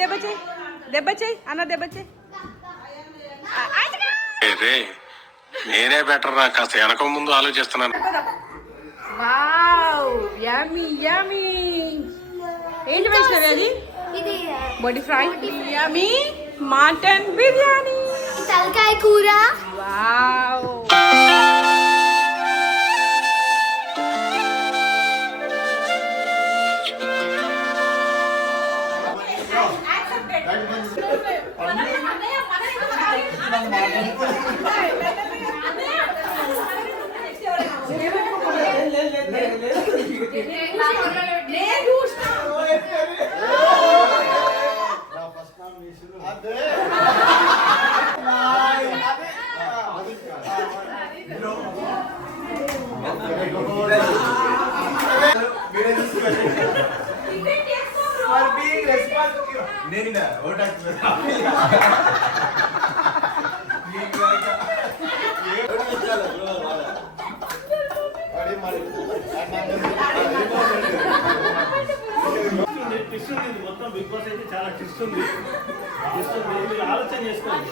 దెబ్బ చేయి దెబ్బ చేయి అన్న దెబ్బ చేయి రే నేనే బెటర్ నా కాస్త వెనక ముందు ఆలోచిస్తున్నాను. Wow yummy yummy. ఏంటి వైష్ణవి అది? ఇది బొడి ఫ్రై యమ్మీ మటన్ బిర్యానీ. తలకాయ కూర. ట్విస్ట్ ఉంది ఇది మొత్తం బిగ్ బాస్ అయితే చాలా ట్విస్ట్ ఉంది ట్విస్ట్ ఉంది మీరు ఆలోచన చేసుకోండి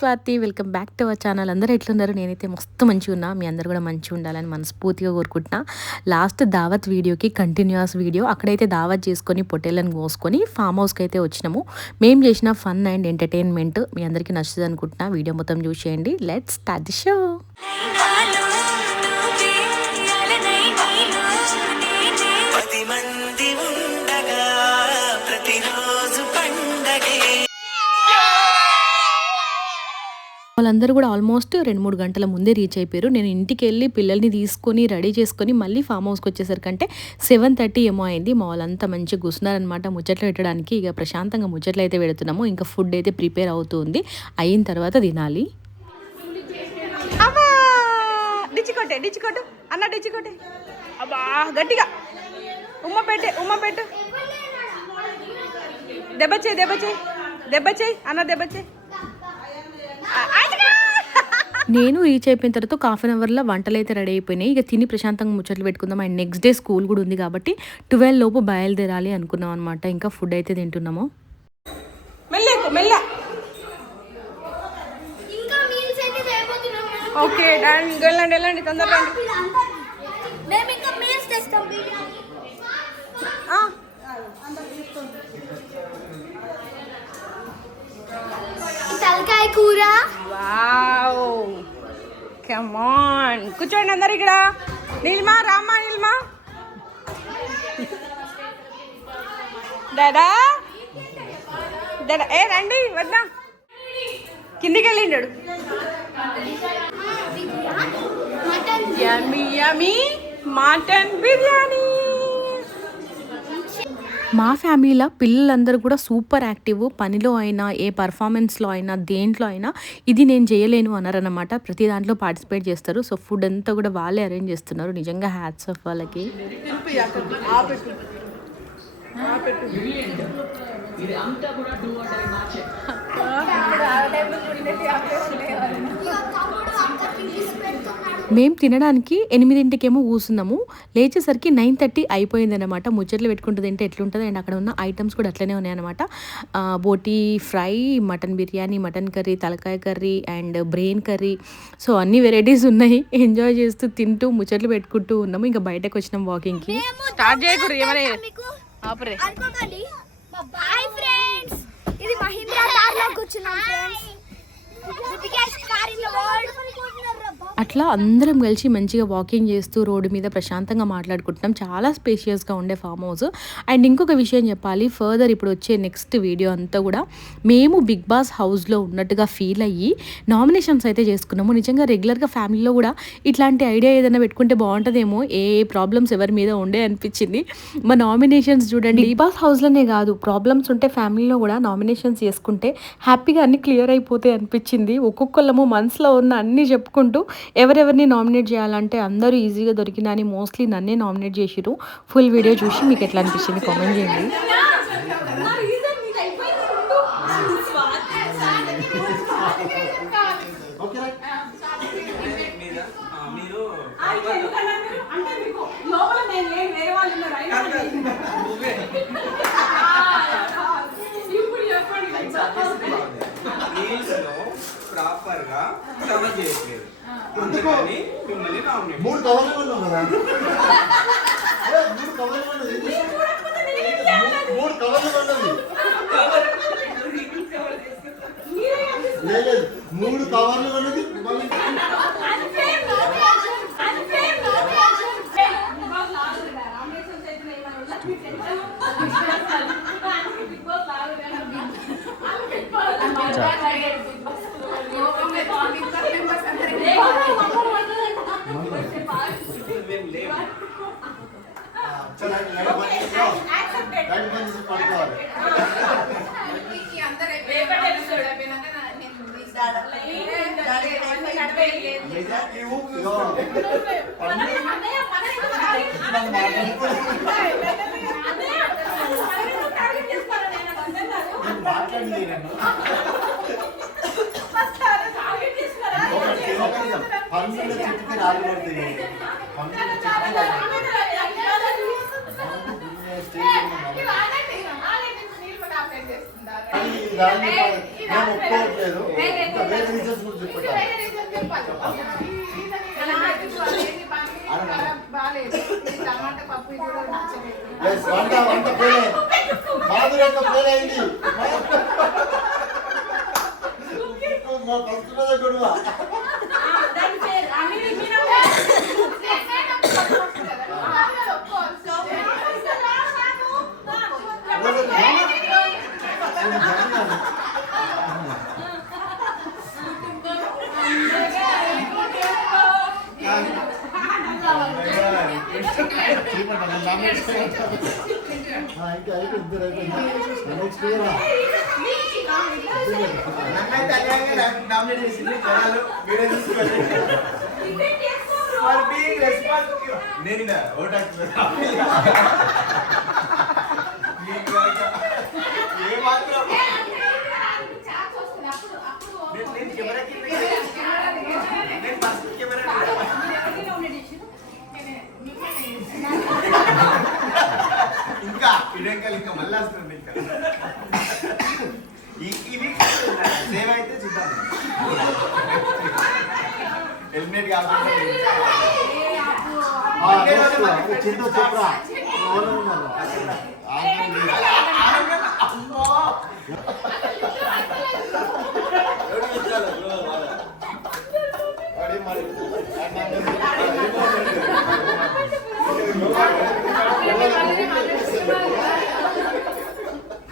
Swathi welcome back to our channel. అందరూ ఎట్లున్నారు? నేనైతే మస్తు మంచిగా ఉన్నా. మీ అందరు కూడా మంచిగా ఉండాలని మనస్ఫూర్తిగా కోరుకుంటున్నా. లాస్ట్ దావత్ వీడియోకి కంటిన్యూస్ వీడియో. అక్కడైతే దావత్ చేసుకొని పొట్టేళ్ళని కోసుకొని ఫామ్ హౌస్కి అయితే వచ్చినాము. మేము చేసిన ఫన్ అండ్ ఎంటర్టైన్మెంట్ మీ అందరికీ నచ్చుతుంది అనుకుంటున్నా. వీడియో మొత్తం చూసేయండి. లెట్స్ స్టార్ట్ ది షో వాళ్ళందరూ కూడా ఆల్మోస్ట్ రెండు మూడు గంటల ముందే రీచ్ అయిపోయారు. నేను ఇంటికి వెళ్ళి పిల్లల్ని తీసుకొని రెడీ చేసుకొని మళ్ళీ ఫామ్ హౌస్కి వచ్చేసరికంటే సెవెన్ థర్టీ ఏమో అయింది. మా వాళ్ళంతా మంచిగా కూర్చున్నారనమాట ముచ్చట్లు పెట్టడానికి ఇక ప్రశాంతంగా ముచ్చట్లు అయితే పెడుతున్నాము. ఇంకా ఫుడ్ అయితే ప్రిపేర్ అవుతుంది. అయిన తర్వాత తినాలి. అన్న అబ్బా గట్టిగా. ఉమ్మ పెట్టే ఉమ్మ పెట్టు. దెబ్బ చేయి దెబ్బ చేయి. దెబ్బ చేయి. అన్న దెబ్బ చేయి. నేను రీచ్ అయిపోయిన తర్వాత ఒక హాఫ్ అన్ అవర్లో వంటలు అయితే రెడీ అయిపోయినాయి. ఇక తిని ప్రశాంతంగా ముచ్చట్లు పెట్టుకుందాం. అండ్ నెక్స్ట్ డే స్కూల్ కూడా ఉంది కాబట్టి ట్వెల్వ్ లోపు బయలుదేరాలి అనుకున్నాం అనమాట ఇంకా ఫుడ్ అయితే తింటున్నాము. మెల్లెక్కు మెల్ల. ఇంకా మీల్స్ అయితే చేయబోతున్నాం మేము. ఓకే డాన్ వెళ్ళండి వెళ్ళండి తొందరగా రండి మేము ఇంకా మీల్స్ తెస్తాం బిర్యానీ ఆ, తలకాయ కూర. వావ్. కమాన్ కూర్చోండి అందరు ఇక్కడ. నీల్మా రామ్మా నీల్మా. డాడా డాడా ఏ రండి వద్దా. కిందికి వెళ్ళిండాడు. మటన్ బిర్యానీ. మా ఫ్యామిలీలో పిల్లలందరూ కూడా సూపర్ యాక్టివ్. పనిలో అయినా ఏ పర్ఫార్మెన్స్లో అయినా దేంట్లో అయినా ఇది నేను చేయలేను అన్నారనమాట ప్రతి దాంట్లో పార్టిసిపేట్ చేస్తారు. సో ఫుడ్ అంతా కూడా వాళ్ళే అరేంజ్ చేస్తున్నారు. నిజంగా హ్యాట్స్ ఆఫ్ వాళ్ళకి. అక్క తినిపిసి పెడుతున్నాడు మేము తినడానికి ఎనిమిదింటికేమో కూసున్నాము లేచేసరికి నైన్ థర్టీ అయిపోయింది అనమాట ముచ్చట్లు పెట్టుకుంటుంది అంటే ఎట్లుంటుంది? అండ్ అక్కడ ఉన్న ఐటమ్స్ కూడా అట్లనే ఉన్నాయన్నమాట. బోటీ fry mutton biryani mutton curry తలకాయ curry and brain curry. So అన్ని వెరైటీస్ ఉన్నాయి. ఎంజాయ్ చేస్తూ తింటూ ముచ్చట్లు పెట్టుకుంటూ ఉన్నాము. ఇంకా బయటకు వచ్చినాం వాకింగ్కి. స్టార్ట్ చేయకూడదు ఏమని? మీకు? ఆపరే. అనుకోకండి. Hi friends. ఇది మహీంద్రా కూర్చున్నాం friends. Car in the world అట్లా అందరం కలిసి మంచిగా వాకింగ్ చేస్తూ రోడ్డు మీద ప్రశాంతంగా మాట్లాడుకుంటున్నాం. చాలా స్పేషియస్గా ఉండే ఫామ్ హౌస్ అండ్ ఇంకొక విషయం చెప్పాలి. ఫర్దర్ ఇప్పుడు వచ్చే నెక్స్ట్ వీడియో అంతా కూడా మేము బిగ్ బాస్ హౌస్లో ఉన్నట్టుగా ఫీల్ అయ్యి నామినేషన్స్ అయితే చేసుకున్నాము. నిజంగా రెగ్యులర్గా ఫ్యామిలీలో కూడా ఇట్లాంటి ఐడియా ఏదైనా పెట్టుకుంటే బాగుంటుందేమో. ఏ ప్రాబ్లమ్స్ ఎవరి మీద ఉండే అనిపించింది. మా నామినేషన్స్ చూడండి. బిగ్ బాస్ హౌస్లోనే కాదు ప్రాబ్లమ్స్ ఉంటే ఫ్యామిలీలో కూడా నామినేషన్స్ చేసుకుంటే హ్యాపీగా అన్ని క్లియర్ అయిపోతాయి అనిపించింది. ఒక్కొక్కళ్ళము మనసులో ఉన్న అన్నీ చెప్పుకుంటూ ఎవరెవరిని నామినేట్ చేయాలంటే అందరూ ఈజీగా దొరికిన అని మోస్ట్లీ నన్నే నామినేట్ చేసిరు ఫుల్ వీడియో చూసి మీకు ఎట్లా అనిపించింది? కామెంట్ చేయండి మీరు అంటే మీకు లోపల నేను లేను, వేరే వాళ్ళు ఉన్నారు, అయినా నువ్వే ఇప్పుడు చెప్పండి రీల్స్లో ప్రాపర్గా కవర్ చేయట్లేదు నామినేట్ మూడు కవర్లు కొన్నాం కదా. మూడు కవర్లు కొన్నది? మూడు కవర్లు కొన్నది లేదు, లేదు. మూడు కవర్లు కొన్నది మాట్లాడింది నేను. ఒకటి ఒక నిమిషం. పందుల చెట్టుకి రాళ్ళు పడతాయి పందుల చెట్టుకి వంట వంట పేలే మాధురి యొక్క మా ఫస్ట్ గొడవ నేను జరిగాను. చీమట, నన్ను నామినేట్ చేయండి. ఆ, ఇంకా అయిపోయింది ఇద్దరు అయిపోయింది నెక్స్ట్ ఇయరా నన్నైతే అన్యాయంగా నామినేట్ చేసింది జనాలు మీరే చూసుకోండి నేను ఇలా ఇడంకల్ ఇంకా మళ్ళీ వస్తుంది ఇంకా ఈ వీక్ సేవ్ అయితే చూద్దాం. హెల్మెట్ కాకుండా చింత చెప్పరా మరి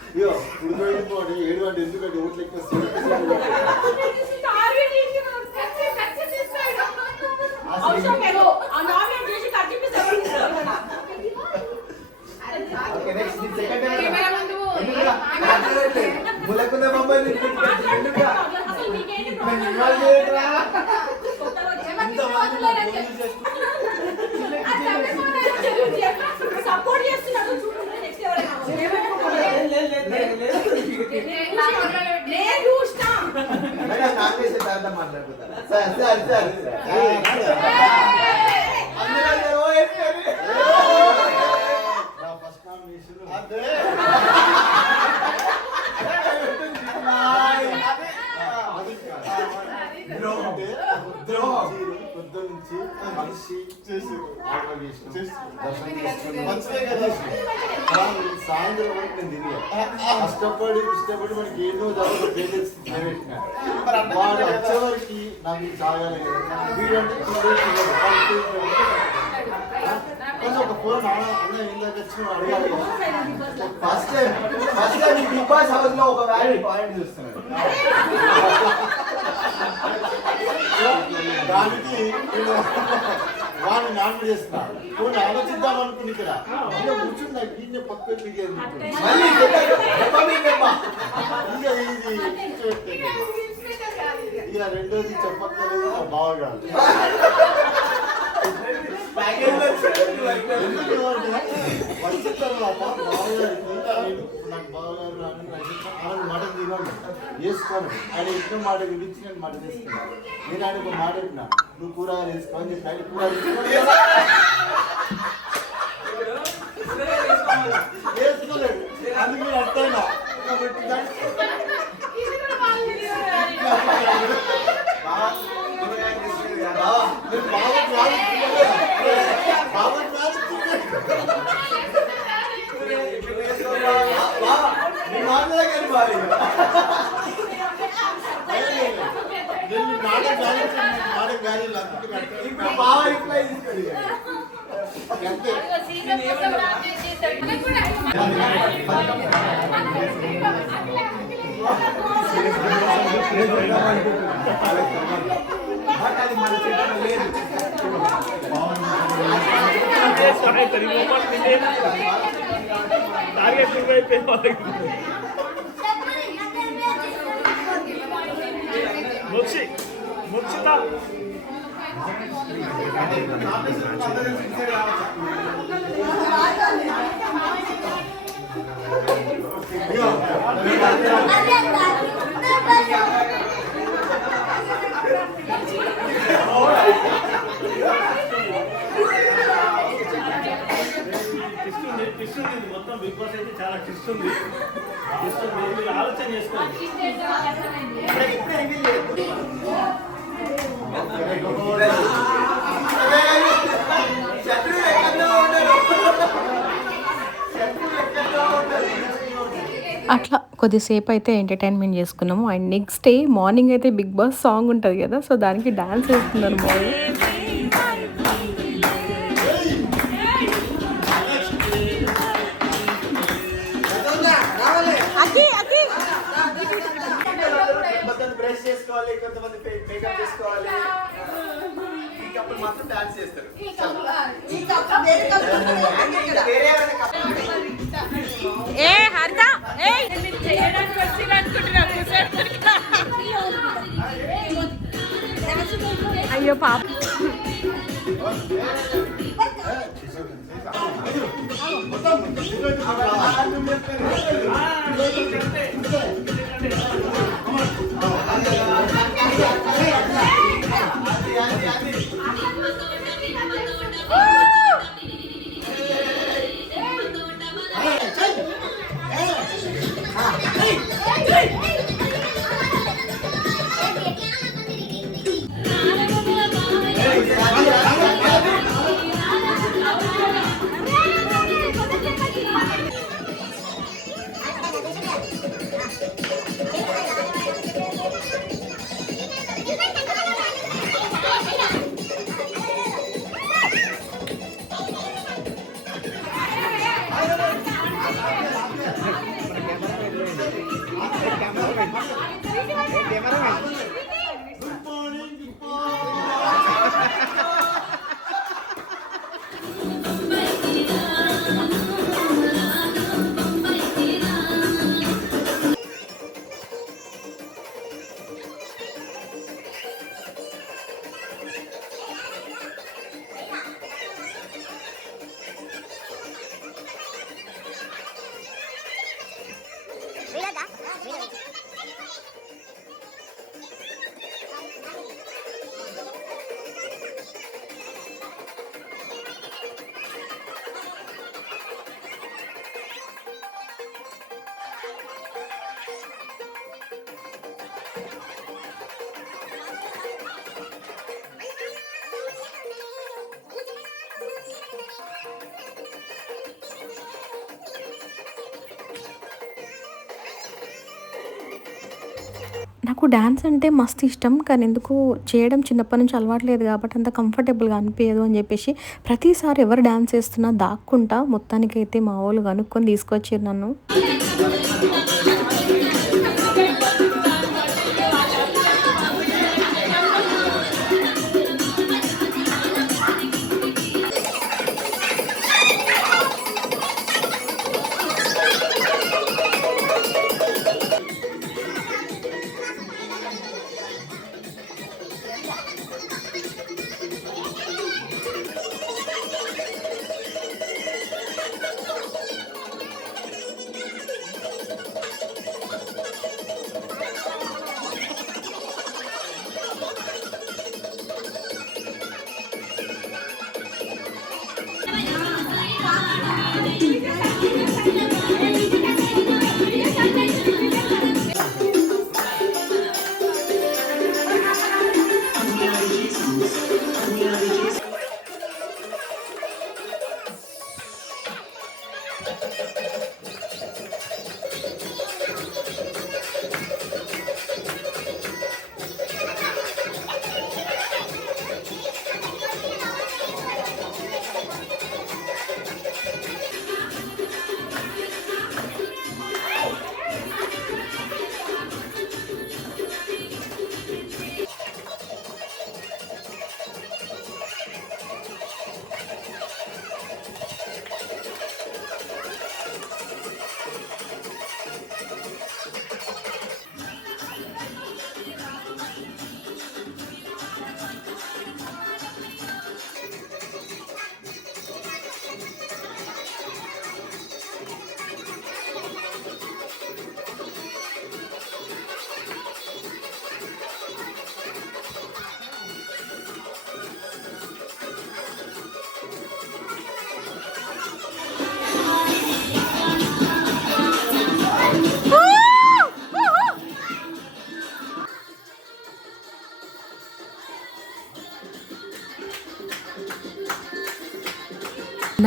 అయ్యో ఇప్పుడు ఏడు అంటే ఎందుకంటే ఓట్లు ఎక్కువ ఓకే నెక్స్ట్ ది సెకండ్ ములకుంద మమ్మల్ని ఎందుకురా నేను ఇన్వాల్వ్ చేయట్రా సపోర్ట్ చేస్తున్నాడు చూడండి నెక్స్ట్ నేను చూసినా మేడం నామినేషన్ తర్వాత మాట్లాడుకుంటా సార్. Sir sir. సాయంత్రం వరకు నేను తిరిగా కష్టపడి ఇష్టపడి మనకి ఎన్నో జరుగుతుంది పేరెంట్స్ నిలబెట్టిన వాడు వచ్చేవరకు నాకు ఇది తాగాలి వీడంటే తినలేదు, తినలేదు. వాడు తినలేదు. కానీ ఒక ఫోన్ నాన్న అన్న ఇందాక వచ్చిన అడగాలి first time first time Bigg Boss హౌస్లో ఒక వ్యాలిడ్ పాయింట్ చూస్తున్నాడు దానికి నేను వాడిని నాన్న చేస్తున్నా. ఆలోచిద్దాం అనుకుని ఇక్కడ. ఇంకా కూర్చుందా దీన్ని పక్క దిగేది మళ్ళీ. ఇంకా ఇది కూర్చోబెట్టేది. ఇక రెండోది చెప్పక్కర్లేదు నా బావగాడు ప్యాకేజ్లో వచ్చింది వరకు. ఎందుకు అంటే వచ్చిన తర్వాత నాకు బావగారు రాని ఆయన మాట దిగాను వేసుకోను ఆయన ఇచ్చిన మాట గురించి నేను మాట తీసుకున్నాను నేను ఆయన ఒక మాట చెప్పిన నువ్వు కూరగాయలు వేసుకో అని చెప్పి ఆయన కూరగాయలు ఇప్పుడు బావ రిప్లై తీసుకోండి ఇక. అంతే. బట్ అది మన చేతిలో లేదు టార్గెట్ అయిపోయి ముచ్చితా అందరూ ట్విస్ట్ ఉంది మొత్తం బిగ్ బాస్ అయితే చాలా ట్విస్ట్ ఉంది ట్విస్ట్ ఉంది మీరు ఆలోచన చేసుకోండి అట్లా కొద్దిసేపు అయితే ఎంటర్టైన్మెంట్ చేసుకున్నాము. అండ్ నెక్స్ట్ డే మార్నింగ్ అయితే బిగ్ బాస్ సాంగ్ ఉంటుంది కదా సో దానికి డాన్స్ వేస్తున్నారు మార్నింగ్ బ్రష్ చేసుకోవాలి కొంతమంది మేకప్ చేసుకోవాలి. అయ్యో పాప. Hati, hati, hati. Really? నాకు డ్యాన్స్ అంటే మస్తు ఇష్టం కానీ ఎందుకు చేయడం చిన్నప్పటి నుంచి అలవాట్లేదు కాబట్టి అంత కంఫర్టబుల్గా అనిపించదు అని చెప్పేసి ప్రతిసారి ఎవరు డ్యాన్స్ చేస్తున్నా దాక్కుంటా మొత్తానికైతే మా వాళ్ళు కనుక్కొని తీసుకొచ్చారు నన్ను.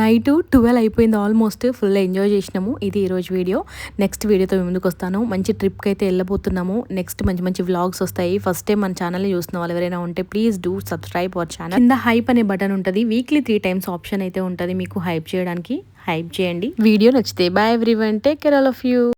నైట్ ట్వెల్వ్ అయిపోయింది ఆల్మోస్ట్ ఫుల్ ఎంజాయ్ చేసినాము. ఇది ఈరోజు వీడియో. నెక్స్ట్ వీడియోతో మేము ముందుకు వస్తాను. మంచి ట్రిప్కి అయితే వెళ్ళబోతున్నాము. నెక్స్ట్ మంచి మంచి వ్లాగ్స్ వస్తాయి. ఫస్ట్ టైం మన ఛానల్ని చూస్తున్న వాళ్ళు ఎవరైనా ఉంటే please do subscribe our channel. కింద హైప్ అనే బటన్ ఉంటుంది. వీక్లీ త్రీ టైమ్స్ ఆప్షన్ అయితే ఉంటుంది మీకు హైప్ చేయడానికి. హైప్ చేయండి. వీడియో నచ్చితే bye everyone take care all of you.